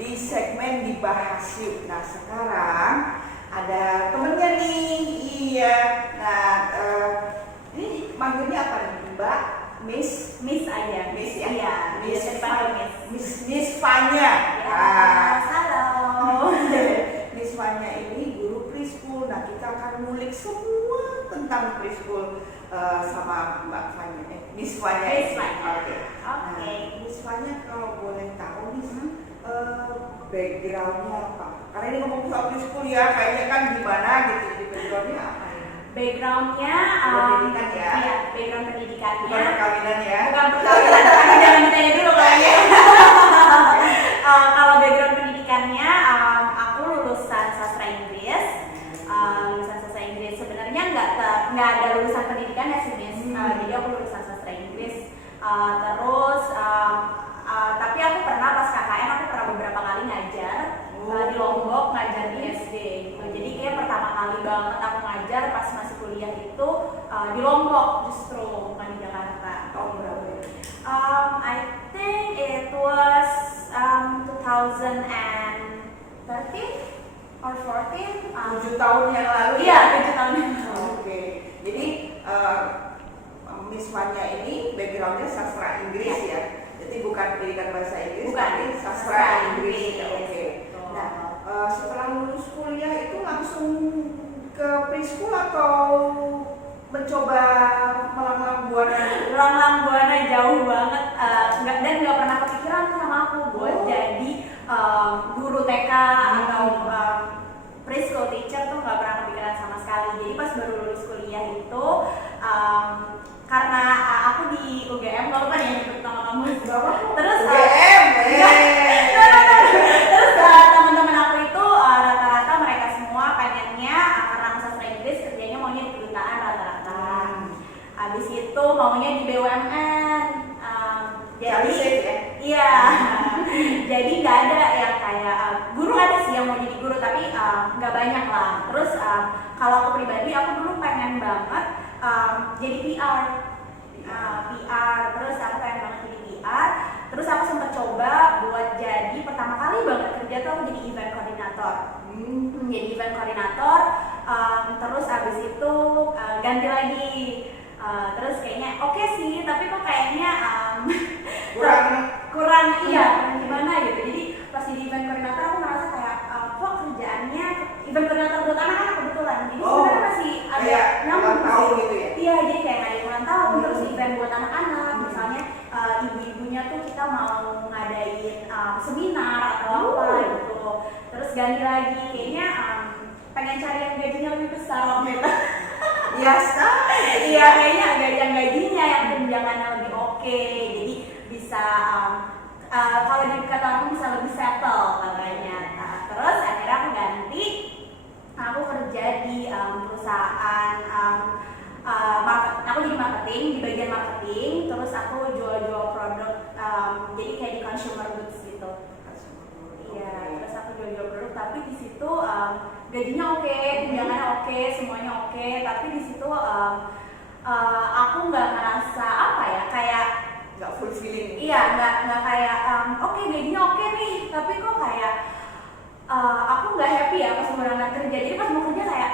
di segmen dibahas yuk. Nah sekarang ada temennya nih, iya. Nah ini manggilnya apa nih, Mbak? Miss aja. Miss ya? Iya, Miss Miss Fanya. Ya, halo. Miss Fanya ini guru preschool. Nah kita akan ngulik semua tentang preschool sama Mbak Fanya. Miss Fanya. Oke. Nah, Miss Fanya kalau boleh tahu nih backgroundnya apa? Karena ini ngomong soal preschool ya, kayaknya kan gimana gitu. Jadi backgroundnya apa ya? Backgroundnya pendidikan ya? Iya, background pendidikannya. Bukan perkawinan ya? Bukan perkawinan, tapi jangan ditanya dulu kayaknya. Kalau background pendidikannya, aku lulusan sastra Inggris. Sebenarnya nggak ada lulusan pendidikan ya sih, Miss. Jadi aku lulusan sastra Inggris. Tapi aku pernah pas KKN aku pernah beberapa kali ngajar di Lombok, ngajar di SD gitu. Jadi kayak pertama kali banget aku ngajar pas masih kuliah itu di Lombok justru, bukan di Jakarta. Tahun berapa ya? I think it was 2013 or 14. 7 tahun yang lalu Iya, ya? 7 tahun yang lalu. Oke, jadi Miss Fanya ini backgroundnya sastra Inggris ya? Jadi bukan pendidikan bahasa Inggris, tapi sastra Inggris. Oke. Nah, setelah lulus kuliah itu langsung ke preschool atau mencoba melanglang buana jauh banget, dan nggak pernah kepikiran sama aku buat jadi guru TK atau preschool teacher tuh nggak pernah kepikiran sama sekali. Jadi pas baru lulus kuliah itu karena aku di UGM, nggak lupa nih nyebut nama kamu. Terus UGM, terus teman-teman aku itu rata-rata mereka semua pengennya karena aku sastra Inggris kerjanya maunya di kedutaan rata-rata. Habis itu maunya di BUMN. Jadi iya. Jadi nggak ada yang kayak guru, ada sih yang mau jadi guru tapi nggak banyak lah. Terus kalau aku pribadi aku dulu pengen banget jadi PR. Terus aku pengen banget jadi PR. Terus aku sempat coba buat jadi pertama kali banget kerja tuh aku jadi event koordinator. Jadi event koordinator. Terus abis itu ganti lagi. Terus kayaknya oke sih, tapi kok kayaknya kurang gimana gitu. Jadi pas di event koordinator aku merasa kayak kok kerjaannya event koordinator buat anak-anak kebetulan. Jadi sebenarnya masih ada nyambung gitu ya. Iya, jadi kayak ngadain ulang tahun, terus event buat anak-anak. Misalnya ibu-ibunya tuh kita mau ngadain seminar atau apa gitu. Terus ganti lagi kayaknya pengen cari yang gajinya lebih besar waktu itu. Biasa. Iya, kayaknya yang gajinya yang tunjangannya lebih oke. Jadi bisa kalau di kata aku bisa lebih settle katanya. Terus akhirnya aku ganti, aku kerja di perusahaan aku jadi marketing, di bagian marketing. Terus aku jual-jual produk, jadi kayak di consumer goods gitu. Iya, terus aku jual-jual produk, tapi di situ gajinya oke, tunjangannya oke, semuanya oke. Tapi di situ aku nggak ngerasa apa ya, kayak nggak fulfilling. Iya, nggak kayak oke, gajinya oke nih, tapi kok kayak aku nggak happy ya pas mau berangkat kerja. Jadi pas mau kerja kayak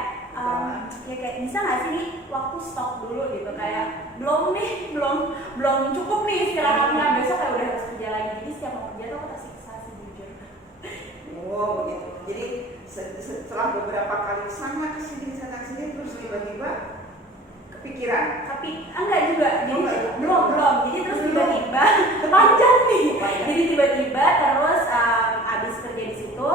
ya kayak bisa nggak sih nih waktu stop dulu gitu, kayak belum cukup nih istirahatnya, besok kayak udah harus kerja lagi. Jadi setiap mau kerja tuh aku tersiksa sih jujur. Wow, begitu. Jadi setelah beberapa kali sana kesini terus tiba-tiba kepikiran. Tapi enggak juga, jadi belum. Jadi terus tiba-tiba panjang nih. Jadi tiba-tiba terus abis kerja di situ,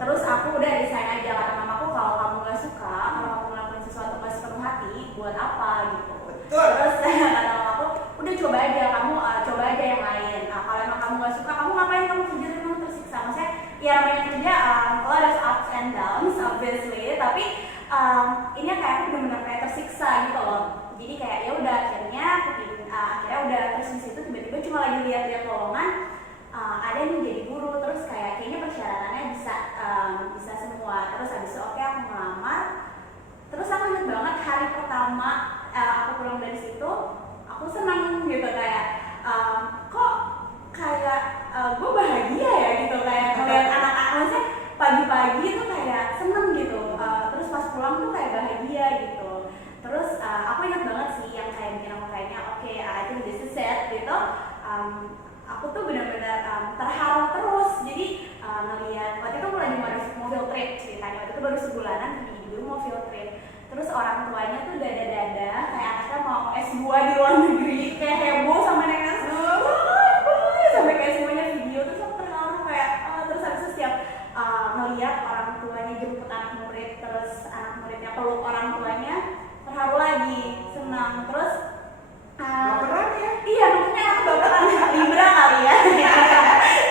terus aku udah resign aja. Kata mamaku kalau kamu nggak suka, kalau kamu ngelakuin sesuatu nggak sepenuh hati, buat apa gitu. Betul. Terus kata mamaku, udah coba aja kamu, coba aja yang lain. Kalau emang kamu nggak suka, kamu ngapain kamu kerja terus tersiksa? Maksudnya ya namanya kerja, a lot of ups and downs obviously, tapi ini kayak aku benar-benar kayak tersiksa gitu loh. Jadi kayak ya udah akhirnya udah terus di situ tiba-tiba cuma lagi lihat-lihat lowongan ada nih jadi guru, terus kayaknya persyaratannya bisa semua. Terus habis itu oke, aku melamar. Terus aku ingat banget hari pertama aku pulang dari situ, aku senang gitu kayak kok kayak gue bahagia ya gitu, kayak ngeliat aku tuh benar-benar terharu terus. Jadi ngelihat waktu itu aku lagi mau field trip ceritanya, waktu itu baru sebulanan dulu mau field trip. Terus orang tuanya tuh dada-dada kayak anaknya mau S2 di luar negeri, kayak heboh sama nenek sampai kayak semuanya video. Terus aku terharu kayak terus habis itu setiap ngelihat orang tuanya jemput anak murid, terus anak muridnya peluk orang tuanya, terharu lagi, senang. Terus baperan ya? Iya, mungkin aku baperan Libra kali ya.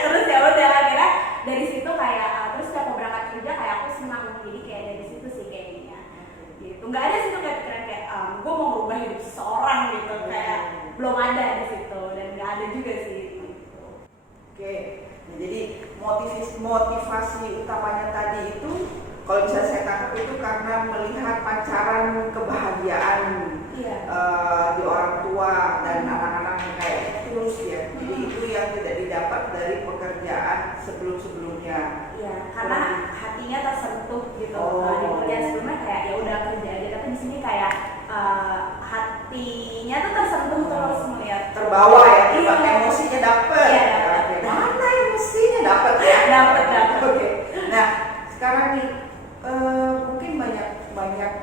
Terus ya udah akhirnya dari situ kayak terus setiap mau berangkat kerja kayak aku senang, jadi kayak dari situ sih kayaknya gitu. Nggak ada sih tuh kayak pikiran kayak gue mau merubah hidup seseorang gitu, kayak belum ada di situ dan nggak ada juga sih gitu. Oke, nah, jadi motivasi utamanya tadi itu kalau bisa saya tangkap itu karena melihat pancaran kebahagiaan di orang tua dan anak-anak yang kayaknya tulus ya. Jadi itu yang tidak didapat dari pekerjaan sebelum-sebelumnya. Iya, karena hatinya tersentuh gitu. Di pekerjaan sebelumnya kayak ya udah kerja aja, tapi di sini kayak hatinya tuh tersentuh terus melihat. Terbawa ya, Iya. emosinya dapet. Iya, Oke, mana emosinya dapet ya? Dapet. Oke. Nah, sekarang nih mungkin banyak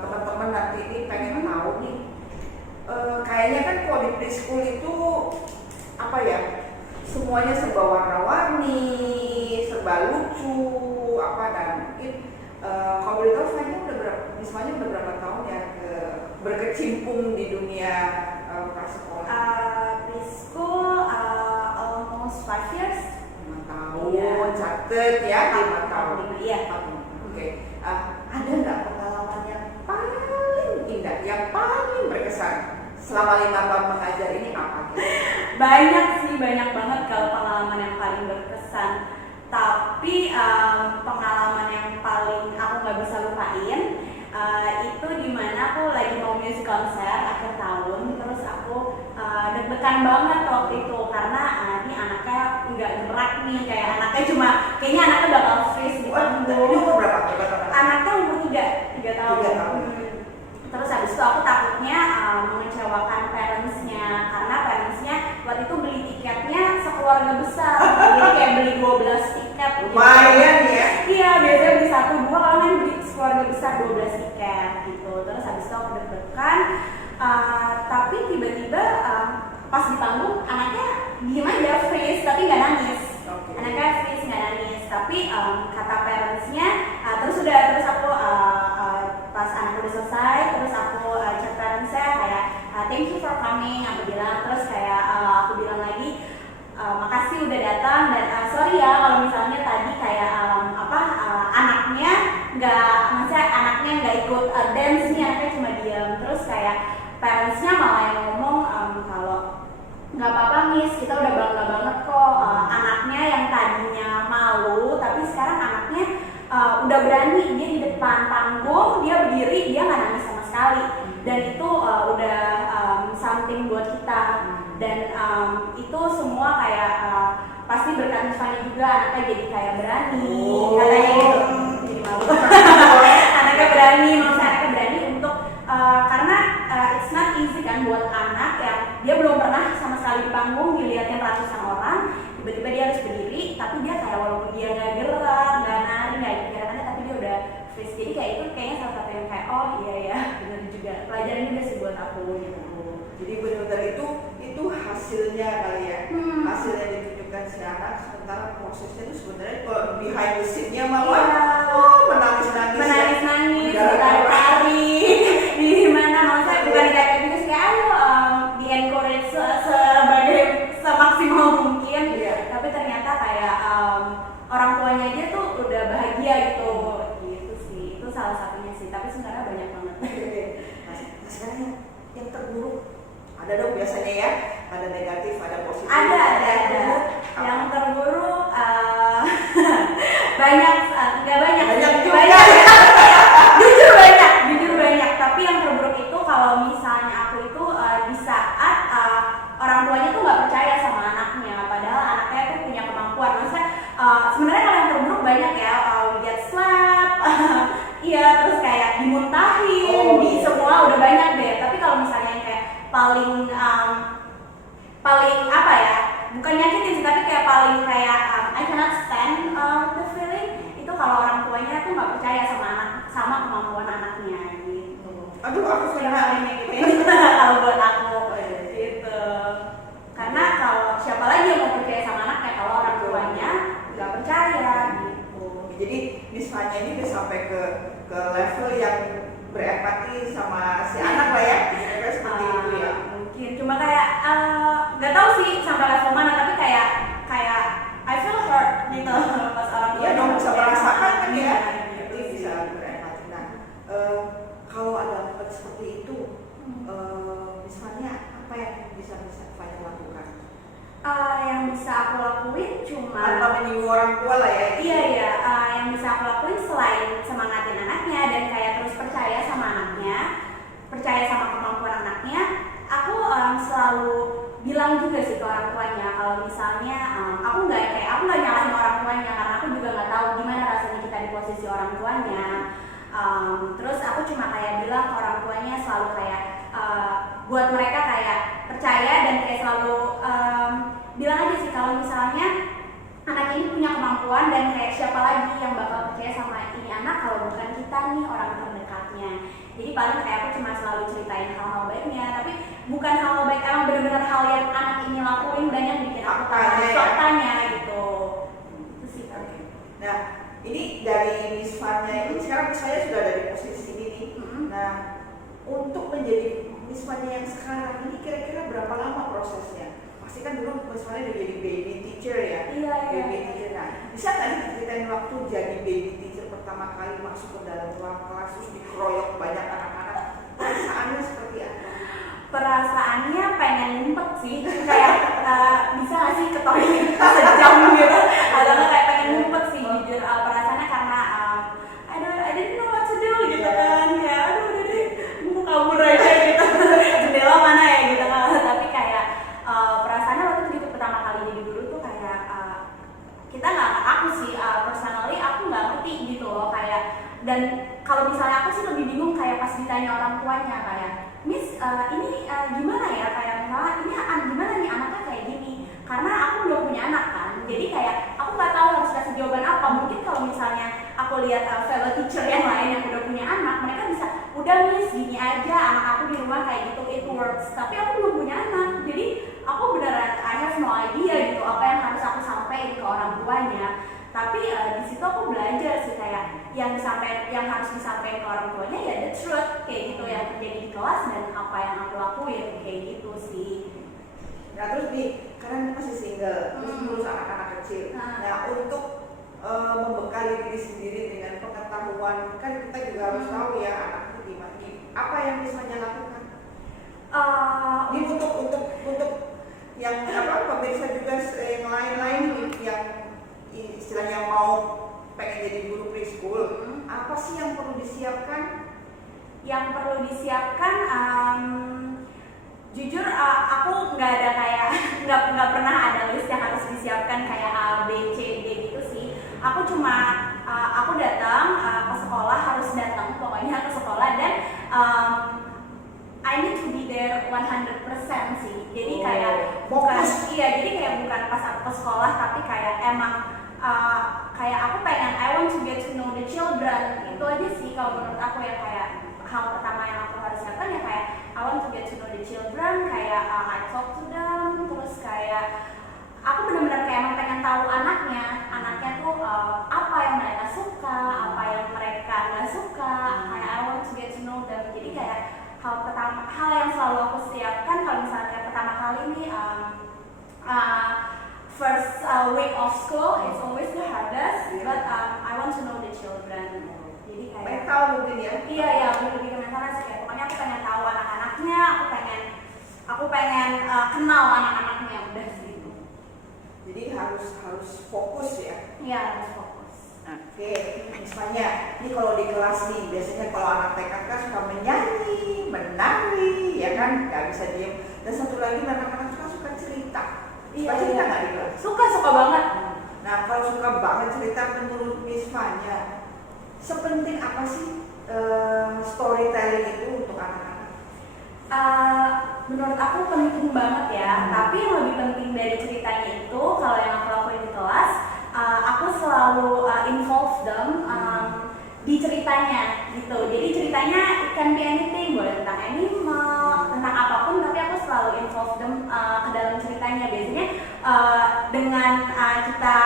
teman-teman nanti ini pengen tahu nih. Kayaknya kan kalau di preschool itu apa ya? Semuanya serba warna-warni, serba lucu, apa dan mungkin kalau boleh tahu misalnya udah berapa tahun ya berkecimpung di dunia prasekolah? Preschool almost 5 years. 5 tahun, Iya. catet ya 5 tahun. Iya. Oke. Ada nggak pengalaman yang paling indah, yang paling berkesan selama 5 tahun mengajar ini apa? Banyak sih, banyak banget kalau pengalaman yang paling berkesan. Tapi pengalaman yang paling aku nggak bisa lupain itu dimana aku lagi mau music konser akhir tahun. Terus aku deg-degan banget waktu itu karena ini anaknya nggak gerak nih, kayaknya anaknya bakal freeze di panggung. Ini umur berapa? Anaknya umur 3 tahun. 3 tahun. Terus habis itu aku takutnya mengecewakan parentsnya, karena parentsnya waktu itu beli tiketnya sekeluarga besar, jadi kayak beli 12 tiket. Lumayan ya. Iya, biasanya beli 1-2, kalau kan beli sekeluarga besar 12 tiket gitu. Terus habis itu aku deg-degan, tapi tiba-tiba pas di panggung anaknya diem aja, freeze, tapi nggak nangis. Okay. Anaknya freeze, nggak nangis, tapi kata parentsnya, terus aku pas anak udah selesai, terus aku chat parentsnya kayak thank you for coming, aku bilang. Terus kayak aku bilang lagi makasih udah datang, dan sorry ya kalau misalnya tadi kayak anaknya nggak ikut dance nih, anaknya cuma diam. Terus kayak parentsnya malah yang ngomong kalau nggak apa-apa miss, kita udah bangga banget kok, anaknya yang tadinya malu tapi sekarang anaknya udah berani, dia di depan panggung, dia berdiri, dia nggak nangis sama sekali, dan itu udah something buat kita. Dan itu semua kayak pasti berkat Miss juga, anaknya jadi kayak berani, katanya gitu. Jadi malu. Anaknya berani, maksudnya anaknya berani untuk karena it's not easy kan buat anak yang dia belum pernah sama sekali di panggung, dilihatin ratusan orang, tiba-tiba dia harus berdiri, tapi dia kayak walaupun dia nggak gerak, nggak nari, nggak gerakannya, tapi dia udah freeze. Jadi kayak itu kayaknya salah satu yang kayak oh iya ya, benar juga, pelajaran juga sih buat aku gitu. Jadi benar-benar itu hasilnya kali ya, hasilnya ditunjukkan si anak, sementara prosesnya itu sebenarnya kalau behind the scene-nya malah menangis, ditarik-tarik, di mana maksudnya bukan kayak gitu sih, kayak ayo di encourage semaksimal mungkin, tapi ternyata kayak orang tuanya aja tuh udah bahagia gitu sih, itu salah satunya sih, tapi sebenarnya banyak banget. Nah, sekarang yang terburuk ada dong biasanya ya, ada negatif, ada positif. Ada. Yang terburuk banyak, nggak banyak. Jujur banyak. Tapi yang terburuk itu kalau misalnya aku itu di saat orang tuanya tuh nggak percaya sama anaknya, padahal anaknya tuh punya kemampuan. Maksudnya sebenarnya kalau yang terburuk banyak ya, we get slap, iya, terus kayak dimuntahin, di semua udah banyak deh. Tapi kalau misalnya yang kayak paling apa ya, bukan nyakitin sih, tapi kayak paling kayak I cannot stand the feeling itu kalau orang tuanya tuh nggak percaya sama kemampuan anaknya gitu. Aduh, aku Paling nyakitin kalau buat aku gitu. Karena kalau siapa lagi yang mau percaya sama anaknya kalau orang tuanya nggak percaya gitu. Jadi Miss Fanya ini udah sampai ke level yang berempati sama si anak lah ya, kira-kira seperti itu ya. Mungkin cuma kayak nggak tahu sih sampai level mana, tapi kayak I feel hurt gitu pas orang tua. Iya dong, bisa merasakan kan ya. Gitu Jadi sih. bisa berempati. Nah, kalau ada seperti itu, misalnya apa yang bisa Fanya lakukan? Yang bisa aku lakuin cuma Tanpa menyinggung orang tua lah ya. iya, yang bisa aku lakuin selain semangatin anaknya dan kayak terus percaya sama anaknya, percaya sama kemampuan anaknya, aku selalu bilang juga sih ke orang tuanya kalau misalnya aku nggak nyalahin orang tuanya karena aku juga nggak tahu gimana rasanya kita di posisi orang tuanya. Terus aku cuma kayak bilang ke orang tuanya selalu kayak buat mereka kayak percaya dan kayak selalu bilang aja sih kalau misalnya anak ini punya kemampuan dan kayak siapa lagi yang bakal percaya sama ini anak kalau bukan kita nih orang terdekatnya. Jadi paling kayak aku cuma selalu ceritain hal-hal baiknya, tapi bukan hal baik, emang benar-benar hal yang anak ini lakuin dan yang bikin aku faktanya gitu. Itu sih. Nah, ini dari Miss Fanya ini sekarang saya sudah ada di posisi ini nih. Nah, untuk menjadi Miss Fanya yang sekarang ini kira-kira berapa lama prosesnya? Pasti kan dulu Miss Fanya udah jadi baby teacher ya. Iya. Baby teacher. Nah, bisa nggak diceritain waktu jadi baby teacher pertama kali masuk ke dalam ruang kelas terus dikeroyok banyak anak-anak, perasaannya seperti apa? Perasaannya pengen ngumpet sih, kayak bisa nggak sih ke toilet sejam gitu, atau nggak kayak pengen ngumpet sih jujur. Perasaannya karena I didn't know what to do gitu kan, kayak aduh udah deh mau kabur aja gitu, jendela mana ya gitu kan. Tapi kayak perasaannya waktu itu gitu pertama kali jadi guru tuh kayak kita nggak, aku sih personally aku nggak ngerti gitu loh kayak, dan kalau misalnya aku sih lebih bingung kayak pas ditanya orang tuanya kayak Miss ini gimana ya, kayak misalnya ini gimana nih anaknya kayak gini, karena aku belum punya anak kan, jadi kayak aku nggak tahu harus kasih jawaban apa. Mungkin kalau misalnya aku lihat fellow teacher yang lain yang udah punya anak, mereka bisa udah Miss gini aja anak aku di rumah kayak gitu, it works. Tapi aku belum punya anak, jadi aku beneran I have no idea gitu apa yang harus aku sampaikan ke orang tuanya. Tapi di situ aku belajar sih kayak yang harus disampaikan ke orang tuanya ya the truth kayak gitu yang terjadi di kelas dan apa yang aku lakuin kayak gitu sih. Nah terus nih, karena masih single, terus ngurus anak-anak kecil. Nah untuk membekali diri sendiri dengan pengetahuan, kan kita juga harus tahu ya anak itu gimana. Apa yang bisa lakukan? Ini untuk yang pemirsa juga yang lain-lain yang istilahnya mau pengen jadi guru preschool, apa sih yang perlu disiapkan? Yang perlu disiapkan, jujur aku nggak ada kayak nggak pernah ada list yang harus disiapkan kayak A, B, C, D gitu sih. Aku cuma aku datang ke sekolah, harus datang pokoknya ke sekolah dan I need to be there 100% sih. Jadi kayak bukan pas aku ke sekolah tapi kayak emang kayak aku pengen I want to get to know the children. Itu aja sih kalau menurut aku ya, kayak hal pertama yang aku harus lakukan ya kayak I want to get to know the children, kayak I talk to them, terus kayak aku benar-benar kayak emang pengen tahu anaknya tuh apa yang mereka suka, apa yang mereka nggak suka, kayak I want to get to know them. Jadi kayak hal yang selalu aku siapkan kalau misalnya kayak pertama kali nih first week of school is always the hardest, but I want to know the children. Jadi kayak mental mungkin ya? Iya, lebih ke mental sih. Kayak pokoknya aku pengen tahu anak-anaknya, aku pengen kenal anak-anaknya udah gitu. Jadi harus fokus ya? Iya, harus fokus. Oke, misalnya ini kalau di kelas nih biasanya kalau anak TK kan suka menyanyi, menari, ya kan, nggak bisa diem. Dan satu lagi anak-anak suka cerita. Suka cerita nggak di kelas? Suka banget. Nah kalau suka banget cerita, menurut Miss Fanya sepenting apa sih storytelling itu untuk anak-anak? Menurut aku penting banget ya. Tapi yang lebih penting dari ceritanya them di ceritanya gitu. Jadi ceritanya it can be anything, boleh tentang anime, tentang apapun, tapi aku selalu involve them ke dalam ceritanya. Biasanya dengan kita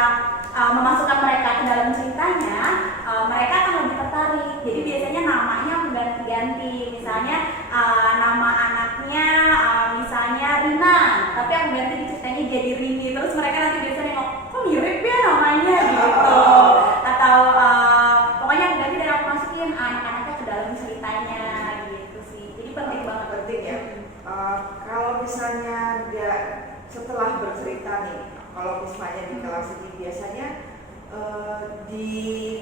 memasukkan mereka ke dalam ceritanya, mereka akan lebih tertarik. Jadi biasanya namanya aku ganti-ganti. Misalnya nama anaknya misalnya Rina, tapi aku ganti di ceritanya jadi Rini. Terus mereka nanti biasanya nengok, kok mirip ya namanya gitu. Atau pokoknya aku ganti dan aku masukin anak-anaknya ke dalam ceritanya gitu sih. Jadi penting banget. Penting ya. Kalau misalnya dia setelah bercerita nih, kalau misalnya di kelas ini biasanya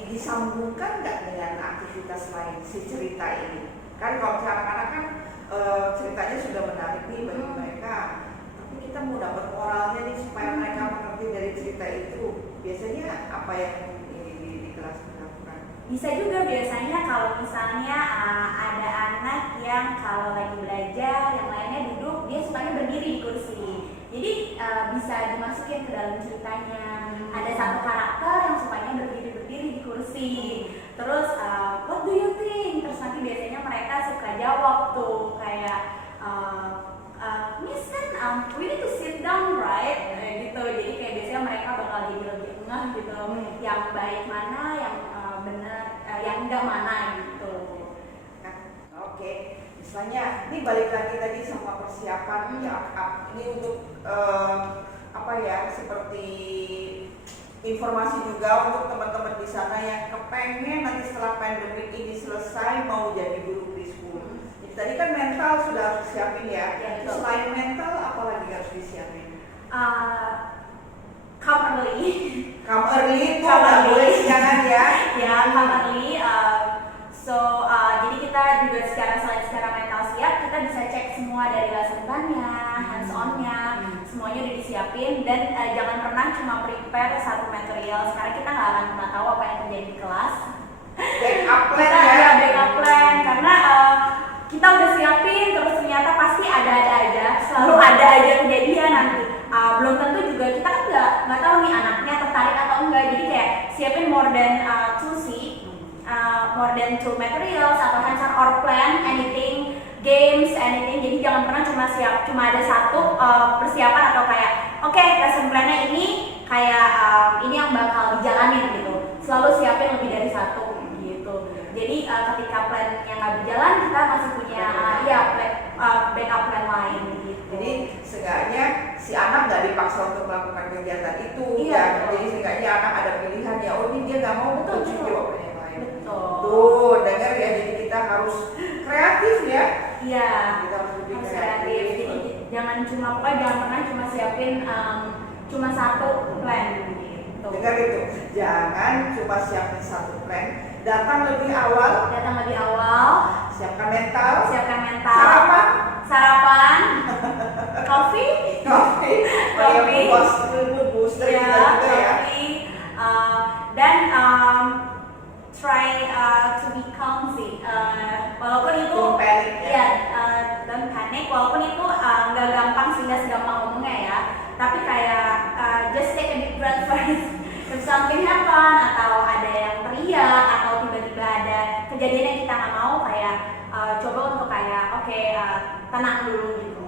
disambungkan nggak dengan aktivitas lain si cerita ini? Kan kalau anak-anak kan ceritanya sudah menarik nih bagi mereka, tapi kita mau dapat moralnya nih supaya mereka mengerti dari cerita itu. Biasanya apa yang di kelas dilakukan? Bisa juga biasanya kalau misalnya ada anak yang kalau lagi belajar, yang lainnya duduk, dia sukanya berdiri di kursi. Jadi bisa dimasukin ke dalam ceritanya. Ada satu karakter yang sukanya berdiri di kursi. Terus what do you think? Terus nanti biasanya mereka suka jawab tuh kayak Miss kan we need to sit down right? Gitu. Jadi kayak biasanya mereka bakal jadi lebih ngeh gitu. Yang baik mana, yang benar, yang enggak mana gitu. Oke. Misalnya, ini balik lagi tadi sama persiapan ya, ini untuk apa ya, seperti informasi juga untuk teman-teman di sana yang kepengen nanti setelah pandemi ini selesai mau jadi guru preschool. Jadi tadi kan mental sudah harus disiapin ya. Selain mental, apa lagi harus disiapin? Come early. Come early itu nggak boleh jangan ya. Ya, come early. Jadi kita juga selain secara mental siap, kita bisa cek semua dari lesson plan-nya, hands on-nya, semuanya udah disiapin. Dan jangan pernah cuma prepare satu material. Sekarang kita nggak akan pernah tahu apa yang terjadi di kelas. Backup plan Kita ya. ada backup plan karena kita udah siapin, terus ternyata pasti ada-ada aja, selalu ada aja kejadian nanti. Belum tentu juga kita kan nggak tahu nih anaknya tertarik atau enggak. Jadi kayak siapin more than two materials atau hands on or plan anything, games, anything. Jadi jangan pernah cuma ada satu persiapan atau kayak oke, lesson plan-nya ini kayak ini yang bakal dijalanin gitu. Selalu siapin lebih dari satu gitu. Jadi ketika plan yang nggak berjalan, kita masih punya backup plan lain gitu. Jadi seenggaknya si anak nggak dipaksa untuk melakukan kegiatan itu. Iya, Jadi seenggaknya anak ada pilihan ya. Oh ini dia nggak mau, Betul. coba yang lain. Betul. Tuh dengar ya. Jadi kita harus kreatif ya. Iya. Kita harus lebih Harus kreatif. kreatif. Jadi jangan pernah cuma siapin cuma satu plan gitu. Dengar itu. Jangan cuma siapin satu plan. Datang lebih awal. Siapkan mental. Sarapan. Coffee. Booster Ya, kita juga ya. coffee. Dan try to be calm sih. Walaupun itu Don't panic, ya. don't panic. Walaupun itu nggak gampang sih, nggak segampang ngomongnya ya. Tapi kayak just take a deep breath first. If something happen atau ada yang teriak atau tiba-tiba ada kejadian yang kita nggak mau, kayak coba untuk kayak tenang dulu gitu.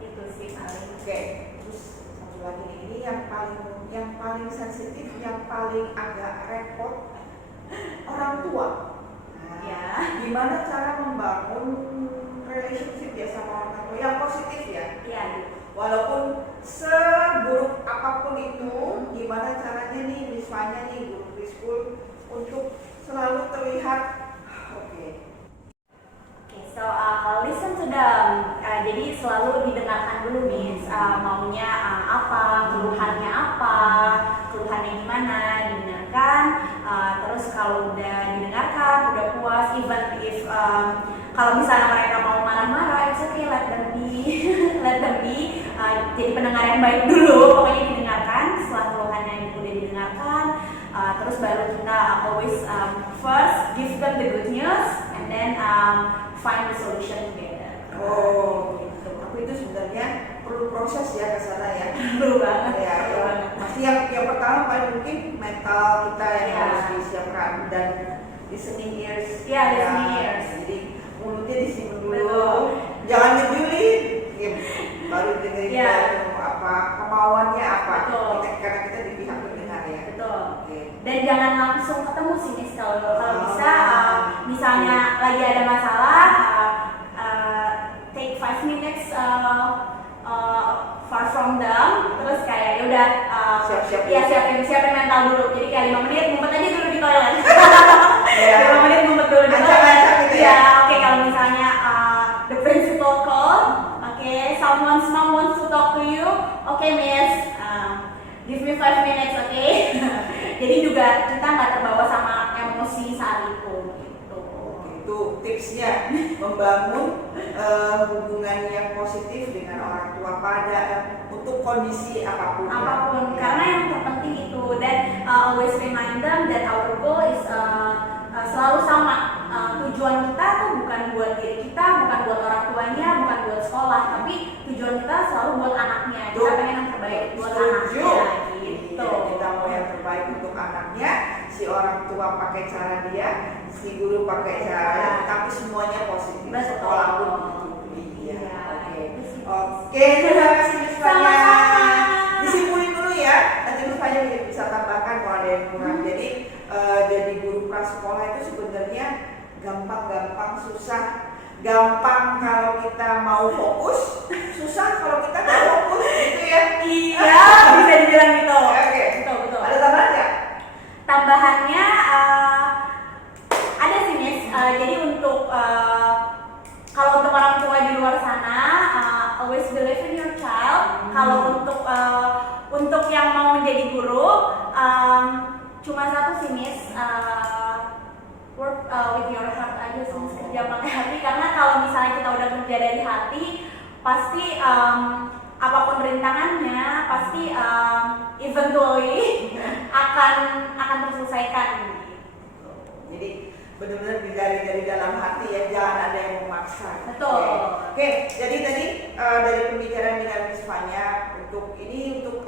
Itu sih paling. Oke, terus satu lagi nih, ini yang paling sensitif, yang paling agak repot orang tua. Nah, Ya. gimana cara membangun relationship ya sama orang tua yang positif ya? Iya. Walaupun seburuk apapun itu, gimana caranya nih misalnya nih guru preschool untuk selalu terlihat oke. So listen to them. Jadi selalu didengarkan dulu nih maunya apa, keluhannya gimana, didengarkan. Terus kalau udah didengarkan, udah puas, even if kalau misalnya mereka mau marah-marah, it's okay, let them be. Jadi pendengar yang baik dulu, pokoknya didengarkan. Setelah keluhannya udah didengarkan, terus baru kita always first give them the good news and then find the solution together. Oh, Gitu. aku itu sebenarnya perlu proses ya ke sana ya. Perlu banget. Ya, pasti yang pertama paling mungkin mental kita yang Iya. harus disiapkan dan listening ears. Iya, listening ears. Jadi mulutnya disimpan dulu, Betul. jangan nyebulin, ya, baru dengerin Iya. dia mau apa, kemauannya apa. Betul. Karena kita di pihak pendengar ya. Betul. Oke. Dan jangan langsung ketemu sih Miss, kalau bisa Oh. misalnya lagi ada masalah, take 5 minutes far from them, terus kayak ya udah Siap-siap ya dulu. siapin mental dulu. Jadi kayak 5 menit ngumpet aja dulu di toilet. Iya. 5 menit ngumpet dulu di toilet. Ancam-ancam gitu ya. Ya, oke, kalau misalnya the principal call, oke, someone's mom wants to talk to you, oke Miss, give me 5 minutes, oke. Jadi juga kita nggak terbawa sama emosi saat itu gitu. Itu tipsnya, membangun hubungan yang positif dengan orang tua pada untuk kondisi apapun. Apapun, Ya. karena yang terpenting itu, dan always remind them that our goal is selalu sama. Tujuan kita tuh bukan buat diri kita, bukan buat orang tuanya, bukan buat sekolah, tapi tujuan kita selalu buat anaknya. Kita Tuh. pengen yang terbaik buat Setuju. anaknya gitu. Iya, kita mau yang terbaik untuk anaknya, si orang tua pakai cara dia, si guru pakai cara, tapi semuanya positif. Betul. Sekolah pun begitu. Iya. Iya, Oke. itu sih. Oke, terima kasih Miss Fanya. Sama-sama. Disimpulin dulu ya, nanti Miss Fanya bisa tambahkan kalau ada yang kurang. Jadi guru prasekolah itu sebenarnya gampang-gampang, susah. Gampang kalau kita mau fokus, susah kalau kita nggak fokus, gitu ya. Iya, bisa dibilang gitu. Oke. Betul, betul. Ada tambahan nggak? Tambahannya ada sih Miss. Jadi untuk kalau untuk orang tua di luar sana, always believe in your child. Kalau untuk yang mau menjadi guru, cuma satu sih Miss, work with your heart aja sih Miss, kerja pakai hati. Karena kalau misalnya kita udah kerja dari hati, pasti apapun rintangannya pasti eventually akan terselesaikan gitu. Jadi benar-benar dari dalam hati ya, jangan ada yang memaksa. Betul. Oke, jadi tadi dari pembicaraan dengan Miss Fanya untuk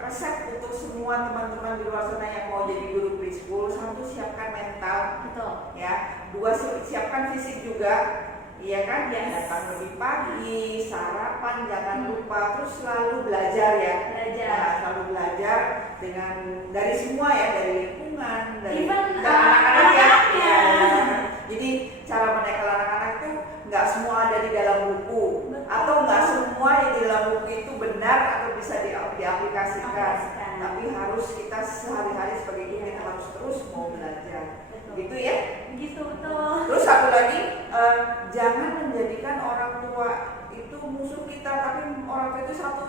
resep untuk semua teman-teman di luar sana yang mau jadi guru preschool, satu siapkan mental, Betul. ya. Dua, siapkan fisik juga, iya kan? Yes. Datang lebih pagi, sarapan jangan lupa, terus selalu belajar ya. Belajar. Nah, selalu belajar dari semua ya, dari lingkungan, dari Even, dan anak-anak ya. anak-anaknya. Ya. Jadi cara menekel anak-anak itu nggak semua ada di dalam buku. Betul. Atau nggak semua yang di dalam buku itu benar atau bisa diaplikasikan. Aplikasikan. Tapi harus kita sehari-hari sebagai guru kita harus terus mau belajar. Betul. Gitu ya. Gitu, betul. Terus satu lagi, jangan menjadikan orang tua itu musuh kita, tapi orang tua itu satu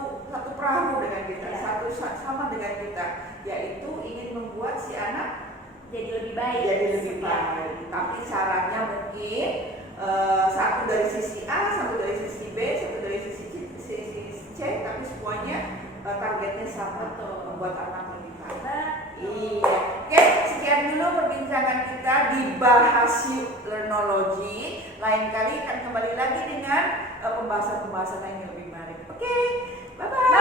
perahu dengan kita, Ya. satu sama dengan kita, yaitu ingin membuat si anak Jadi lebih baik. jadi lebih Ya. baik. Tapi caranya mungkin satu dari sisi A, satu dari sisi B, satu dari sisi C, tapi semuanya targetnya sama, Betul. membuat anak lebih baik. Betul. Iya. Oke, sekian dulu perbincangan kita di Bahas Yuk Learnology. Lain kali akan kembali lagi dengan pembahasan-pembahasan yang lebih menarik. Oke, bye-bye.